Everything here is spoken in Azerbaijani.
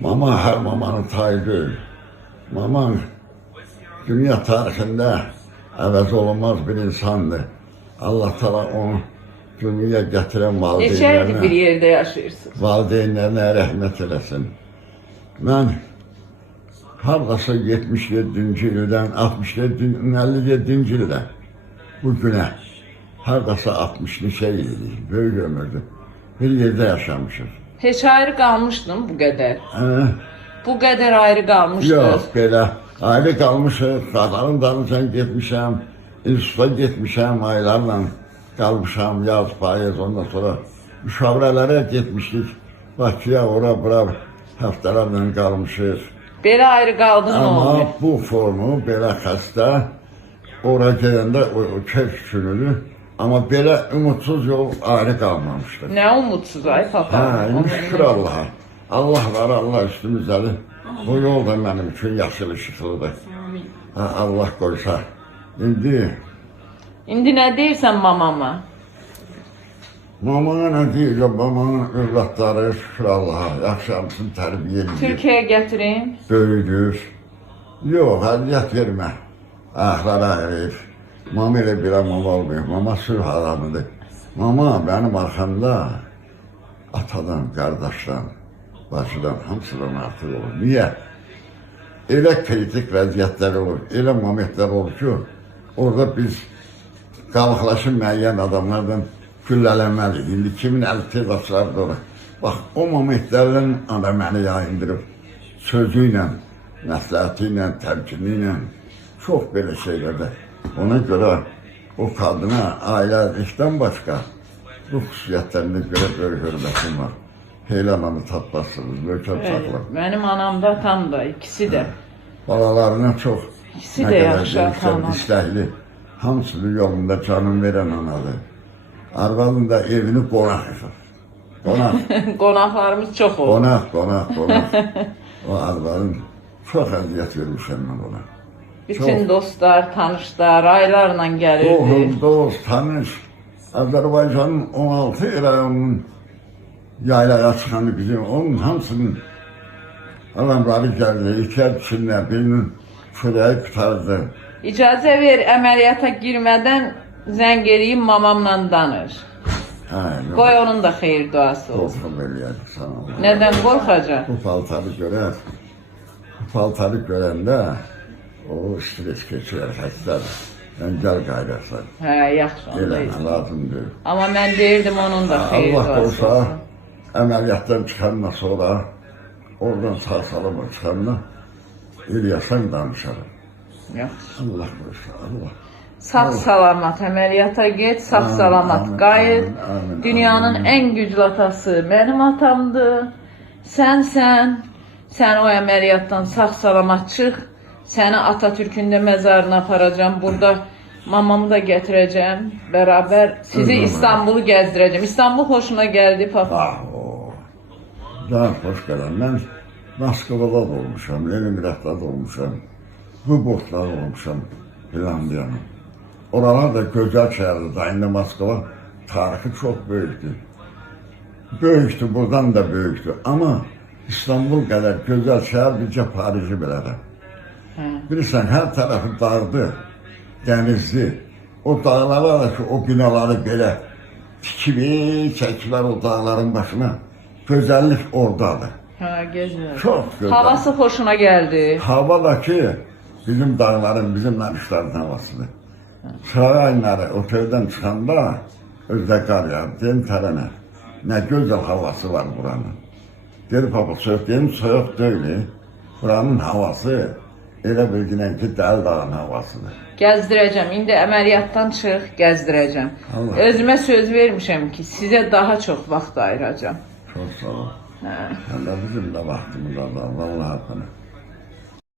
Mama her mamanın tayı değil. Maman dünya tarihinde əvəz olunmaz bir insandır. Allah Teala onu dünyaya getiren Neçəyədir bir yerdə yaşayırsınız? valideynlerine rəhmət eləsin. Mən hardasa 77-ci ildən, 57-ci ildən bu günə hardasa 60 neçə ildir, böyük ömürdür. Bir yerdə yaşamışız. Heç ayrı qalmışdın bu qədər? Bu qədər ayrı qalmışdınız? Yox, belə ayrı qalmışıq, qadının dalıncan getmişəm, instituta getmişəm, aylarla qalmışam, yaz, payız, ondan sonra müşavirələrə getmişdik. Bakıya, ora-bura həftələrlə qalmışıq. Belə ayrı qaldın mı? Amma bu formu, belə xəstə, ora gələndə o keyf günüdür. Amma belə umutsuz yol ayrı qalmamışdır. Nə umutsuz ay papa? Şükür Allah'a. Allah var, Allah üstümüzdədir. Bu yol da mənim üçün yaşıl ışıqlıdır. Allah qoysa. İndi nə deyirsən mamama? Mamana nə deyirəm, mamanın övladları şükür Allah'a. Yaxşı hamısını tərbiyə edir. Türkiyəyə gətirim. Böyüdür. Yox, əliyyət vermə. Ayaqları ayırır. Mama elə bir mama olmuyor. Mama sülh adamıdır. Mama benim arkamda atadan, kardeşten, bacıdan, hamısından artıq olur. Niye? Elə kritik vəziyyətlər olur, elə momentlər olur ki, orada biz qalıqlaşın müəyyən adamlardan güllələnməliyik. İndi 2050 başlardı orada. Bax, o momentlərlə ana məni yayındırıb. Sözü ilə, məsləhəti ilə, təmkini ilə, çox belə şeylərdə. Ona görə o kadına ailəlikdən başqa bu xüsusiyyətlərində görə böyük hörmətim var. Heylananı tapmazsınız, möhkəm saxlar. Mənim anam da, atam da, ikisi də. Balalarına çox İkisi də yaxşı atam. İstəkli, hamısının yolunda canım verən anadır. Arvadın da evini qonaq yıxır. Qonaq. Qonaqlarımız çox olur. Qonaq. O arvadın çox əziyyət vermişəm mən ona. Bütün dostlar, tanışlar aylarla gəlirdi. Oğlum, dost, tanış. Azərbaycanın 16 rayonunun yaylaya çıxanı bizim, onun hamısının adamları gəldi, ikər içində birinin çörəyi qutardı. İcazə ver, əməliyyata girmədən zəng eləyim, mamamla danış. Qoy onun da xeyir duası olsun. Qorxum eləyədik sana. Nədən qorxacaq? Bu paltarı görəndə o stres keçirər, xəstədir. Mən gəl qaydasın. Hə, yaxşı, onda Eləmə, istəyir. lazımdır. Amma mən deyirdim onun da xeyir Allah duası olsa, olsun. əməliyyatdan çıxandan sonra, oradan sağ-salama çıxandan, İlyasan danışarım. Yaxşı. Allah qoysa, Allah. Sağ-salamat əməliyyata get, sağ-salamat qayıt. Amin. Dünyanın ən güclü atası mənim atamdır. Sənsən. Sən o əməliyyatdan sağ-salamat çıx. Səni Atatürk'ün də məzarına aparacağım. Burada mamamı da gətirəcəm. Bərabər sizi İstanbul'u gəzdirəcəm. İstanbul xoşuna gəldi papa. Daha xoş gələn. Mən Moskvada da olmuşam, Leningradda da olmuşam, Lubovda da olmuşam, Finlandiyanın. Oralar da gözəl şəhərdir da, indi Moskva tarixi çox böyükdür. Böyükdür, buradan da böyükdür. Amma İstanbul qədər gözəl şəhər bircə Parisi belədir. Bilirsən, hər tərəfi dağdır, dənizli. O dağlara da ki, o binaları belə çəkilər o dağların başına. Gözəllik oradadır. Hə, gözəl. Çox gözəl. Havası xoşuna gəldi. Hava da ki, bizim dağların, bizim Namişlərin havasıdır. Sarayınları o köydən çıxanda özdə qar yağır, deyim tərənə. Nə gözəl havası var buranın. Deyir, papa, soyuq deyim, soyuq deyil. Buranın havası elə bilginən ki, Dəli dağın havasıdır. Gəzdirəcəm. İndi əməliyyatdan çıx, gəzdirəcəm. Allah. Özümə söz vermişəm ki, sizə daha çox vaxt ayıracağam. Çox sağ ol. Hə. Sən də bizim də vaxtımız var, vallahi.